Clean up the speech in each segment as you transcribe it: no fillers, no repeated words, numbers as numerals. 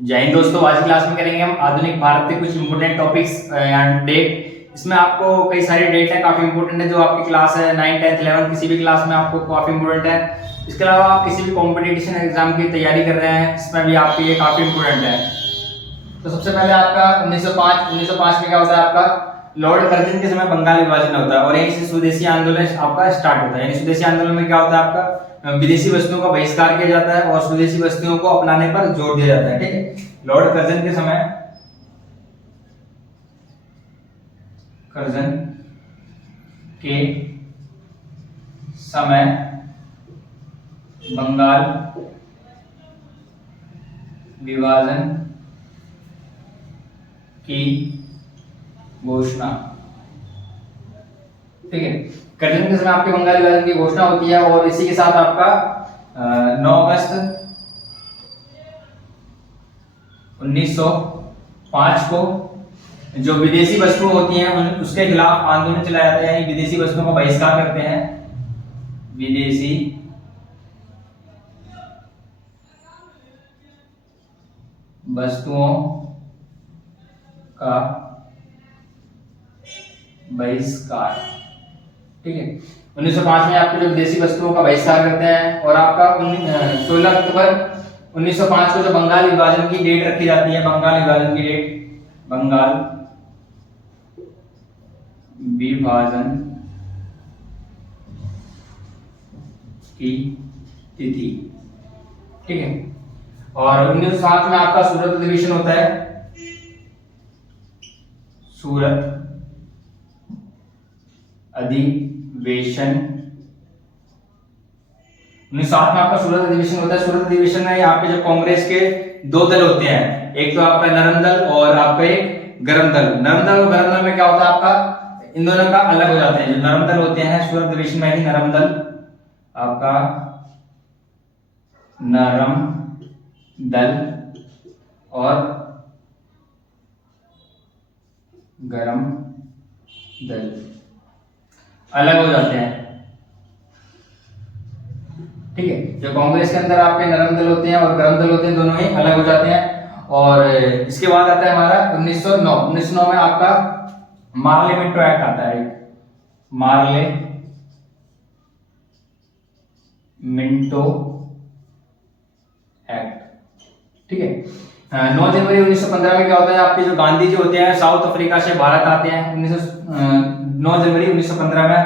जय हिंद दोस्तों। आज की क्लास में करेंगे हम आधुनिक भारत के कुछ इंपोर्टेंट टॉपिक्स एंड डेट। इसमें आपको कई सारे डेट है, काफी इंपोर्टेंट है। जो आपकी क्लास है 9, 10, 11 किसी भी क्लास में आपको काफी इंपोर्टेंट है। इसके अलावा आप किसी भी कॉम्पिटिशन एग्जाम की तैयारी कर रहे हैं, इसमें भी आपके लिए काफी इंपोर्टेंट है। तो सबसे पहले आपका 1905 में क्या होता है, आपका लॉर्ड कर्जन के समय बंगाल विभाजन होता है और यहीं से स्वदेशी आंदोलन आपका स्टार्ट होता है। यानी स्वदेशी आंदोलन में क्या होता है, आपका विदेशी वस्तुओं का बहिष्कार किया जाता है और स्वदेशी वस्तुओं को अपनाने पर जोर दिया जाता है। ठीक है, लॉर्ड कर्जन के समय, कर्जन के समय बंगाल विभाजन की घोषणा। ठीक है, कर्जन के समय आपके बंगाल विभाजन की घोषणा होती है और इसी के साथ आपका 9 अगस्त 1905 को जो विदेशी वस्तुएं होती हैं उसके खिलाफ आंदोलन चलाया जाता है। यानी विदेशी वस्तुओं का बहिष्कार करते हैं, विदेशी वस्तुओं का बहिष्कार। ठीक है, 1905 में आपके जो विदेशी वस्तुओं का बहिष्कार करते हैं और आपका 16 अक्टूबर 1905 को जो बंगाल विभाजन की डेट रखी जाती है, बंगाल विभाजन की डेट, बंगाल विभाजन की तिथि। ठीक है, और 1907 में आपका सूरत अधिवेशन होता है, सूरत अधिवेशन। 1907 में आपका सूरत अधिवेशन होता है। सूरत अधिवेशन में यहाँ पे जो कांग्रेस के दो दल होते हैं, एक तो आपका नरम दल और आपका एक गरम दल। नरम दल और गरम दल में क्या होता है, आपका इन दोनों का अलग हो जाते हैं। जो नरम दल होते हैं सूरत अधिवेशन में ही नरम दल, आपका नरम दल और गरम दल अलग हो जाते हैं। ठीक है, जो कांग्रेस के अंदर आपके नरम दल होते हैं और गरम दल होते हैं, दोनों ही अलग हो जाते हैं। और इसके बाद आता है हमारा 1909 में आपका मार्ले मिंटो एक्ट आता है, मार्ले मिंटो एक्ट। ठीक है, 9 जनवरी 1915 में क्या होता है, आपके जो गांधी जी होते हैं साउथ अफ्रीका से भारत आते हैं। 9 जनवरी 1915 में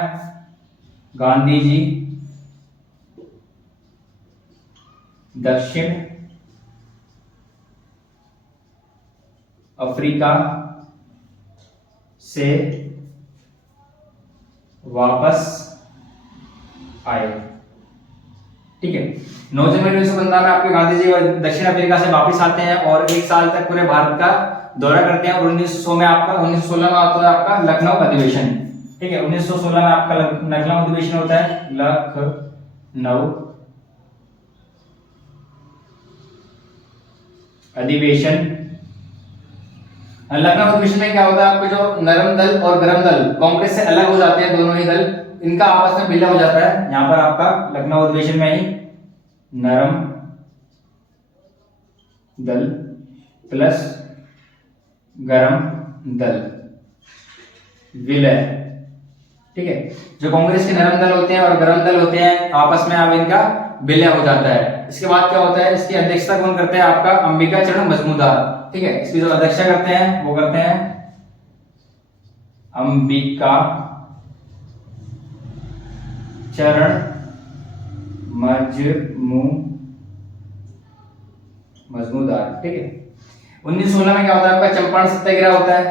गांधी जी दक्षिण अफ्रीका से वापस आए। ठीक है, 9 जनवरी 1915 में आपके गांधी जी दक्षिण अफ्रीका से वापस आते हैं और एक साल तक पूरे भारत का दौरा करते हैं। और 1916 में आता है आपका लखनऊ अधिवेशन। ठीक है, 1916 में आपका लखनऊ अधिवेशन होता है, लखनऊ अधिवेशन। लखनऊ अधिवेशन में क्या होता है, आपके जो नरम दल और गरम दल कांग्रेस से अलग हो जाते हैं, दोनों ही दल इनका आपस में विलय हो जाता है। यहां पर आपका लखनऊ अधिवेशन में ही नरम दल प्लस गरम दल विलय। ठीक है, जो कांग्रेस के नरम दल होते हैं और गरम दल होते हैं आपस में अब इनका विलय हो जाता है। इसके बाद क्या होता है, इसकी अध्यक्षता कौन करते हैं, आपका अंबिका चरण मजमूदार। ठीक है, इसकी जो अध्यक्षता करते हैं वो करते हैं अंबिका चरण मजमूदार। ठीक है, 1916 में क्या होता है, आपका चंपारण सत्याग्रह होता है,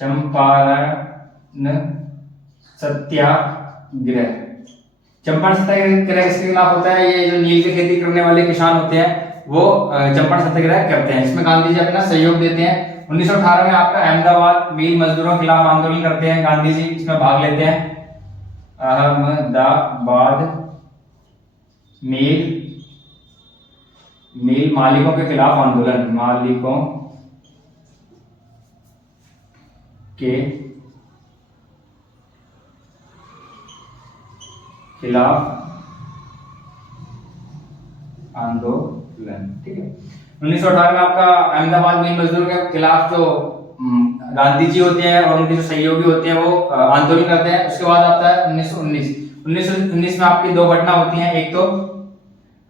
चंपारण सत्याग्रह। चंपारण सत्याग्रह किसके खिलाफ होता है, ये जो नील की खेती करने वाले किसान होते हैं वो चंपारण सत्याग्रह करते हैं। इसमें गांधी जी अपना सहयोग देते हैं। 1918 में आपका अहमदाबाद मिल मजदूरों के खिलाफ आंदोलन करते हैं, गांधी जी इसमें भाग लेते हैं। अहमदाबाद मिल मालिकों के खिलाफ आंदोलन, मालिकों के खिलाफ आंदोलन। ठीक है। 1918 में आपका अहमदाबाद मिल मजदूरों के खिलाफ जो गांधी जी होते हैं और उनके जो सहयोगी होते हैं वो आंदोलन करते हैं। उसके बाद आता है 1919 में आपकी दो घटना होती हैं, एक तो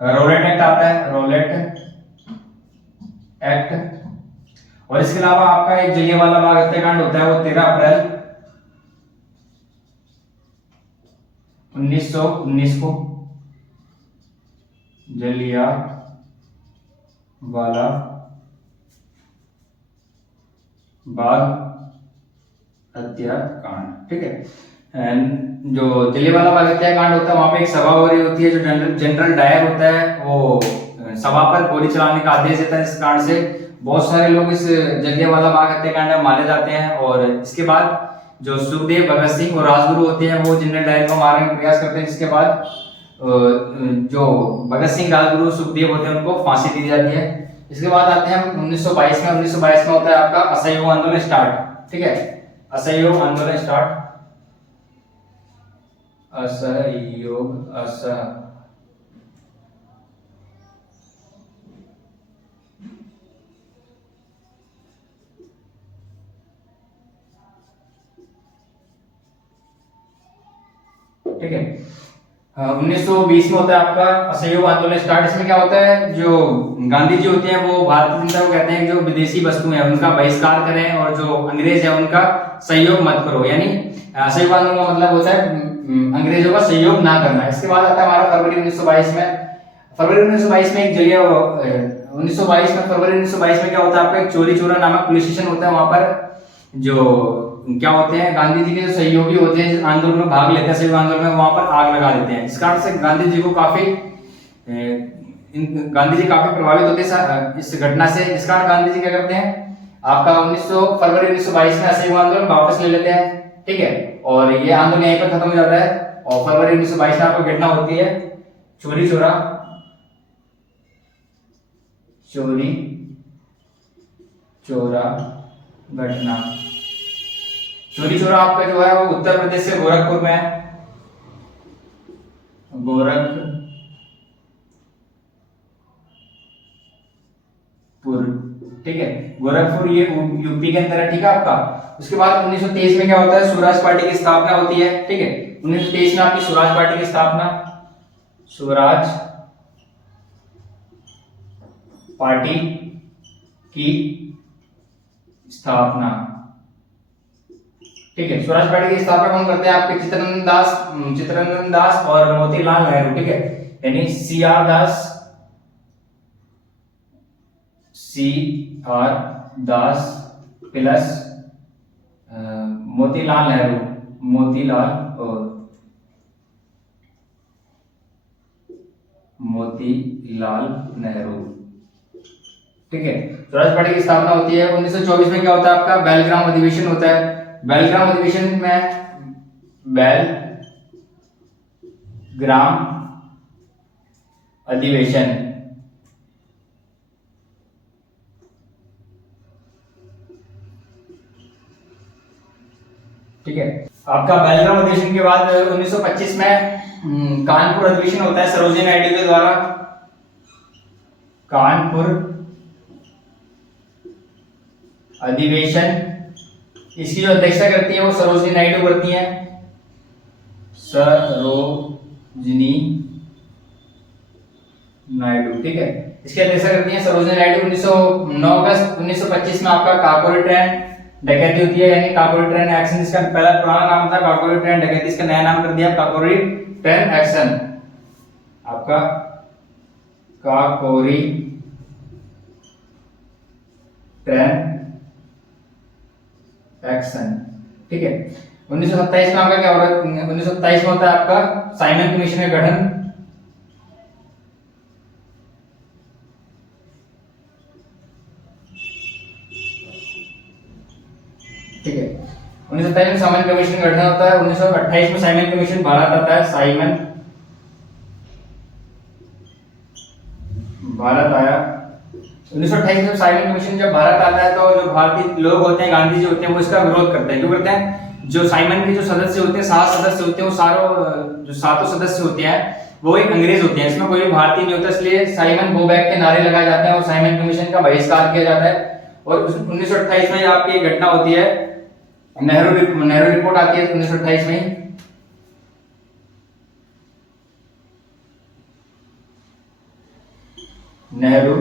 रोलेट एक्ट आता है, रोलेट एक्ट, और इसके अलावा आपका एक जलियांवाला बाग हत्याकांड होता है, वो 13 अप्रैल 1919 को जलियांवाला बाग हत्याकांड, ठीक है। एंड जो जलियांवाला बाग हत्याकांड होता है वहां पे एक सभा हो रही होती है, जो जनरल डायर होता है वो सभा पर गोली चलाने का आदेश देता है। इस कारण से बहुत सारे लोग इस जलियांवाला बाग हत्याकांड में मारे जाते हैं, और इसके बाद जो सुखदेव, भगत सिंह और राजगुरु होते हैं वो जनरल डायर को मारने का प्रयास करते हैं, जिसके बाद जो भगत सिंह, राजगुरु, सुखदेव होते हैं उनको फांसी दी जाती है। इसके बाद आते हैं हम 1922 में। 1922 में होता है आपका असहयोग आंदोलन स्टार्ट, ठीक है। असहयोग आंदोलन स्टार्ट, असहयोग ठीक है। 1920 में होता है आपका असहयोग आंदोलन स्टार्ट। इसमें क्या होता है, जो गांधी जी होते हैं वो भारतीय जनता को कहते हैं कि जो विदेशी वस्तु है उनका बहिष्कार करें और जो अंग्रेज है उनका सहयोग मत करो, यानी असहयोग आंदोलन का मतलब होता है अंग्रेजों का सहयोग ना करना। इसके बाद आता है हमारा फरवरी 1922 में। फरवरी 1922 में एक फरवरी 1922 में क्या होता है आपका, एक चोरी चोरा नामक पुलिस स्टेशन होता है। वहां पर जो क्या होते हैं, गांधी जी के जो सहयोगी होते हैं आंदोलन में भाग लेते हैं, सहयोग आंदोलन में, वहां पर आग लगा देते हैं। इस कारण से गांधी जी काफी प्रभावित होते हैं इस घटना से। इस कारण गांधी जी क्या करते हैं, आपका फरवरी 1922 में असहयोग आंदोलन वापस ले लेते हैं, ठीक है, और ये आंदोलन यहीं पर खत्म हो जाता है। और फरवरी 1922 में आपको घटना होती है चोरी चोरा घटना। चोरी चोरा आपका जो है वो उत्तर प्रदेश से गोरखपुर में है, ठीक है, गोरखपुर ये यूपी के अंदर है, ठीक है आपका। उसके बाद 1923 में क्या होता है, स्वराज पार्टी की स्थापना होती है, ठीक है। 1923 में आपकी स्वराज पार्टी की स्थापना, स्वराज पार्टी की स्थापना, ठीक है। स्वराज पार्टी की स्थापना कौन करते हैं, आपके चित्तरंजन दास और मोतीलाल नेहरू, ठीक है, यानी CR दास प्लस मोतीलाल नेहरू, ठीक है। स्वराज पार्टी की स्थापना होती है। 1924 में क्या होता है आपका, बेलग्राम अधिवेशन होता है। बेलग्राम अधिवेशन में ठीक है। आपका बेलग्राम अधिवेशन के बाद 1925 में कानपुर अधिवेशन होता है सरोजिनी नायडू के द्वारा। कानपुर अधिवेशन, इसकी जो अध्यक्षता करती है वो सरोजिनी नायडू करती हैं, सरोजिनी नायडू, ठीक है। इसकी अध्यक्षता करती हैं सरोजिनी नायडू। 9 अगस्त 1925 में आपका काकोरी ट्रेन डकैती होती है, यानी काकोरी ट्रेन एक्शन। इसका पहला पुराना नाम था काकोरी ट्रेन डकैती, इसका नया नाम कर दिया काकोरी ट्रेन एक्शन, आपका काकोरी ट्रेन एक्शन, ठीक है। 1927 में आपका क्या हो रहा है, 1927 में होता है आपका साइमन कमीशन का गठन। ठीक है, 1927 में साइमन कमीशन का गठन होता है। 1928 में साइमन कमीशन भारत आता है, साइमन भारत आया। 1928 में साइमन कमीशन जब भारत आता है तो जो भारतीय लोग होते हैं, गांधी जी होते हैं, वो इसका विरोध करते हैं। क्यों करते हैं, जो साइमन के जो सदस्य होते हैं, 7 सदस्य होते हैं, वो सातों सदस्य होते हैं वो एक अंग्रेज होते हैं, इसमें कोई भी भारतीय नहीं होता, इसलिए साइमन गो बैक के नारे लगाए जाते हैं और साइमन कमीशन का बहिष्कार किया जाता है। और 1928 में आपकी एक घटना होती है, नेहरू रिपोर्ट आती है 1928 में। नेहरू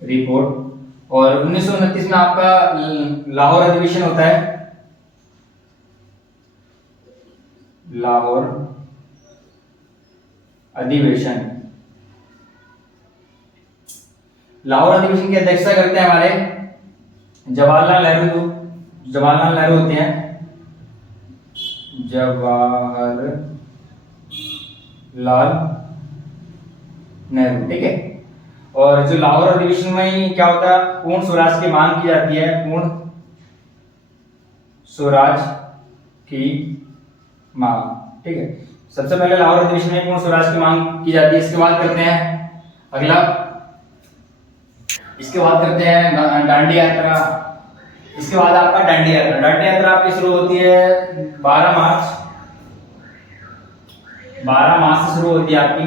रिपोर्ट। और 1929 में आपका लाहौर अधिवेशन होता है, लाहौर अधिवेशन। लाहौर अधिवेशन की अध्यक्षता करते हैं हमारे जवाहरलाल नेहरू। जवाहरलाल नेहरू होते हैं, जवाहरलाल नेहरू, ठीक है। और जो लाहौर अधिवेशन में क्या होता है, पूर्ण स्वराज की मांग की जाती है, पूर्ण स्वराज की मांग, ठीक है। सबसे पहले लाहौर अधिवेशन में पूर्ण स्वराज की मांग की जाती है। इसके बाद करते हैं अगला, इसके बाद करते हैं दांडी यात्रा। इसके बाद आपका दांडी यात्रा। दांडी यात्रा आपकी शुरू होती है 12 मार्च, 12 मार्च से शुरू होती है आपकी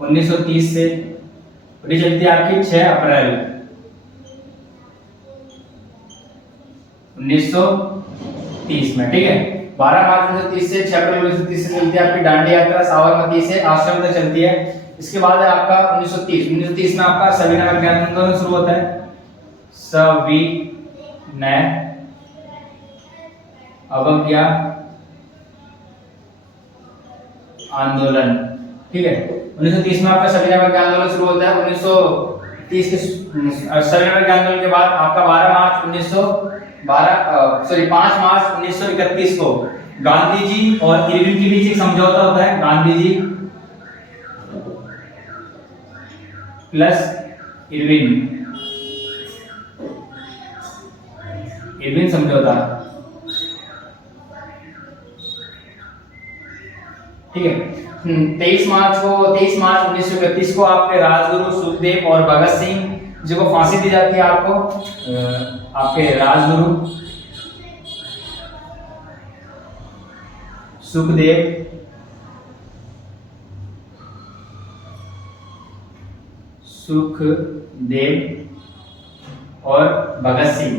1930 से, और ये चलती है आपकी 6 अप्रैल 1930 में, ठीक है। 12 मार्च 1930 से 6 अप्रैल 1930 से चलती है आपकी दांडी यात्रा, साबरमती से आश्रम तक चलती है। इसके बाद है आपका 1930 में आपका सविनय अभियान आंदोलन शुरू होता है, सविनय अवज्ञा आंदोलन, ठीक है। 1930 में आपका सविनय अवज्ञा आंदोलन शुरू होता है। 1930 के सविनय अवज्ञा आंदोलन के बाद आपका 5 मार्च 1931 को गांधी जी और इरविन के बीच एक समझौता होता है, गांधी जी प्लस इरविन समझौता, ठीक है। 23 मार्च 1931 को आपके राजगुरु सुखदेव और भगत सिंह जी को फांसी दी जाती है। आपको आपके राजगुरु सुखदेव और भगत सिंह,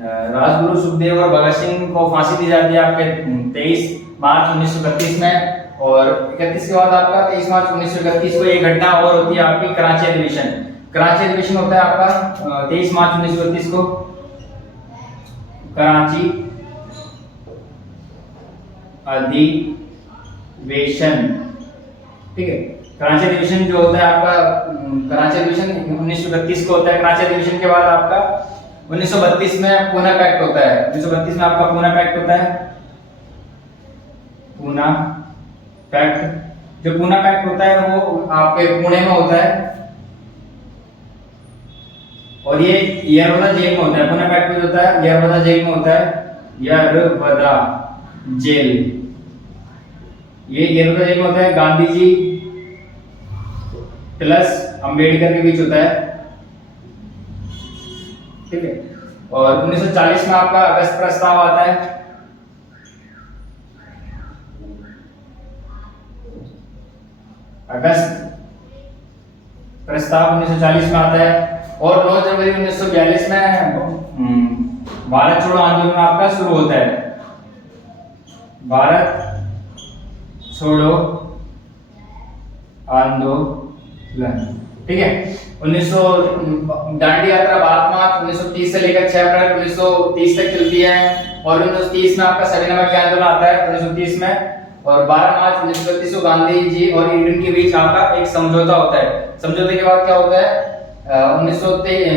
राजगुरु सुखदेव और भगत सिंह को फांसी दी जाती है आपके 23 मार्च 1931 में। और 31 के बाद आपका 23 मार्च 1931 को एक घटना और होती है आपकी कराची अधिवेशन। कराची अधिवेशन होता है आपका 23 मार्च 1931 को, कराची अधिवेशन, ठीक है। कराची अधिवेशन जो होता है आपका, कराची अधिवेशन 1931 को होता है। कराची अधिवेशन के बाद आपका 1932 में पूना पैक्ट होता है। 1932 में आपका पूना पैक्ट होता है, पूना पैक्ट। जो पूना पैक्ट होता है वो आपके पुणे में होता है, और ये यरवदा जेल में होता है। पूना पैक्ट में होता है यरवदा जेल में होता है, यरवदा जेल, ये यरवदा जेल में होता है। गांधी जी प्लस अंबेडकर के बीच होता है, ठीक है। और 1940 में आपका अगस्त प्रस्ताव आता है, अगस्त प्रस्ताव 1940 में आता है। और 9 जनवरी 1942 में भारत छोड़ो आंदोलन आपका शुरू होता है, भारत छोड़ो आंदोलन, ठीक है। 1900 दांडी यात्रा 12 मार्च 1930 से लेकर 6 अप्रैल 1930 तक चलती है। और 1930 में आपका सविनय अवज्ञा आंदोलन आता है 1930 में। और 12 मार्च 1931 को गांधी जी और इरविन के बीच आपका एक समझौता होता है। समझौते के बाद क्या होता है,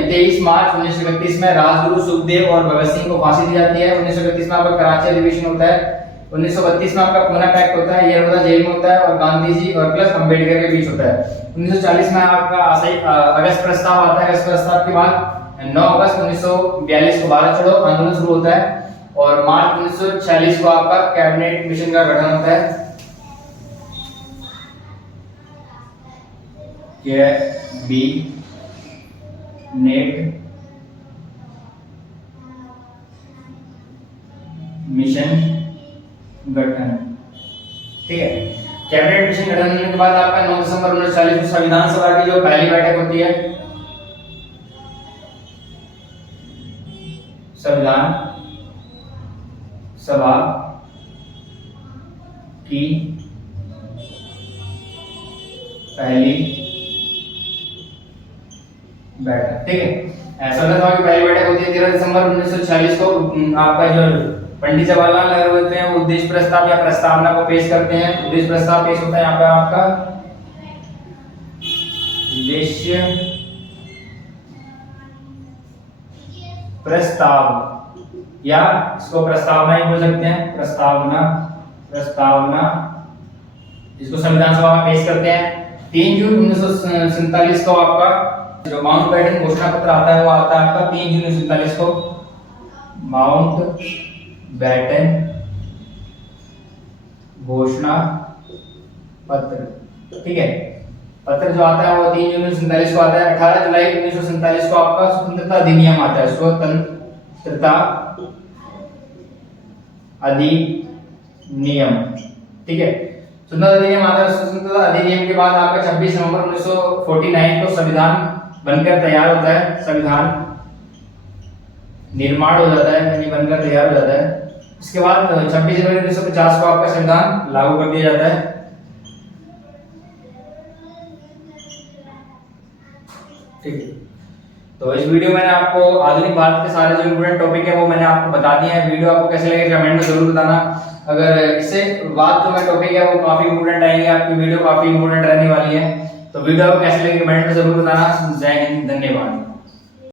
23 मार्च 1931 में राजगुरु सुखदेव और भगत सिंह को फांसी दी जाती है। 1931 में आपका कराची अधिवेशन होता है। 1932 में आपका पूना पैक्ट होता है, यरवदा जेल में होता है, और गांधी जी और प्लस अंबेडकर के बीच होता है। 1940 में आपका अगस्त प्रस्ताव आता है। अगस्त प्रस्ताव के बाद 9 अगस्त 1942 को भारत छोड़ो आंदोलन शुरू होता है। और मार्च 1946 को आपका कैबिनेट मिशन का गठन होता है, कैबिनेट मिशन गठन। ठीक है, कैबिनेट मिशन गठन होने के बाद आपका 9 दिसंबर 1940 को संविधान सभा की जो पहली बैठक होती है, संविधान सभा की पहली बैठक। ठीक है, संविधान सभा की पहली बैठक होती है 13 दिसंबर 1946 को। आपका जो पंडित जवाहरलाल नेहरू होते हैं वो उद्देश्य प्रस्ताव या प्रस्तावना को पेश करते हैं। उद्देश्य प्रस्ताव पेश होता है यहाँ पे आपका उद्देश्य प्रस्ताव, या इसको प्रस्तावना ही बोल सकते हैं, प्रस्तावना इसको संविधान सभा में पेश करते हैं। 3 जून 1947 को आपका जो माउंटबेटन घोषणा पत्र आता है वो आता है आपका 3 जून 1947 को, माउंटबेटन घोषणा पत्र। ठीक है, पत्र जो आता है वो 3 जून 1947 को आता है। 18 जुलाई 1947 को आपका स्वतंत्रता अधिनियम आता है, स्वतंत्रता अधिनियम। ठीक है, स्वतंत्रता अधिनियम आता है। स्वतंत्रता अधिनियम के बाद आपका 26 नवंबर 1949 को संविधान बनकर तैयार होता है, संविधान निर्माण हो जाता है, यानी बनकर तैयार हो जाता है। इसके बाद 26 जनवरी 1950 को आपका संविधान लागू कर दिया जाता है। ठीक है, तो इस वीडियो में मैंने आपको आधुनिक भारत के सारे जो इम्पोर्टेंट टॉपिक है वो मैंने आपको बता दिए हैं। वीडियो आपको कैसे लगे कमेंट में जरूर बताना। अगर इससे बाद जो मैं टॉपिक है वो काफी इम्पोर्टेंट आएंगे, आपकी वीडियो काफी इम्पोर्टेंट रहने वाली है। तो वीडियो आपको कैसे लगे कमेंट में जरूर बताना। जय हिंद, धन्यवाद।